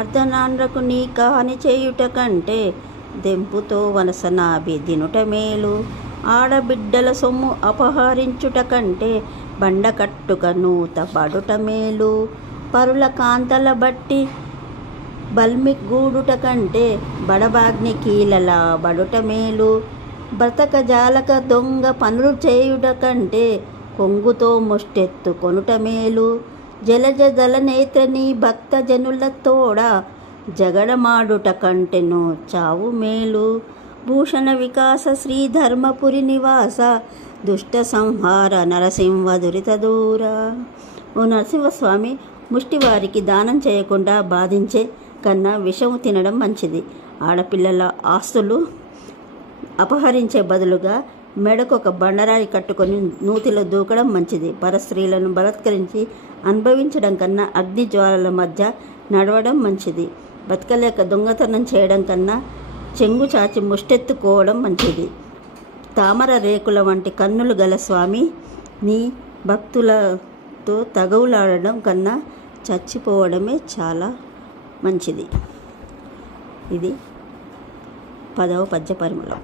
అర్ధనాండ్రకు నీ కాని చేయుట కంటే దెంపుతో వనసనాభి దినుట మేలు. ఆడబిడ్డల సొమ్ము అపహరించుట కంటే బండ కట్టుక నూత పడుట మేలు. పరుల కాంతల బట్టి బల్మి గూడుట కంటే బడబాగ్ని కీలలా బడుట మేలు. బ్రతక జాలక దొంగ పనులు చేయుట కంటే కొంగుతో ముష్టెత్తు కొనుట మేలు. జలజ దళనేత్ర నీ భక్త జనుల తోడ జగడమాడుట కంటెను చావు మేలు. భూషణ వికాస శ్రీ ధర్మపురి నివాస దుష్ట సంహార నరసింహ దురిత దూర. ఓ నరసింహస్వామి, ముష్టివారికి దానం చేయకుండా బాధించే కన్నా విషము తినడం మంచిది. ఆడపిల్లల ఆస్తులు అపహరించే బదులుగా మెడకు ఒక బండరాయి కట్టుకొని నూతిలో దూకడం మంచిది. పరస్త్రీలను బలాత్కరించి అనుభవించడం కన్నా అగ్ని జ్వాలల మధ్య నడవడం మంచిది. బతకలేక దొంగతనం చేయడం కన్నా చెంగు చాచి ముష్టెత్తుకోవడం మంచిది. తామర రేకుల వంటి కన్నులు గల స్వామి, నీ భక్తులతో తగవులాడడం కన్నా చచ్చిపోవడమే చాలా మంచిది. ఇది 10వ పద్య పరిమళం.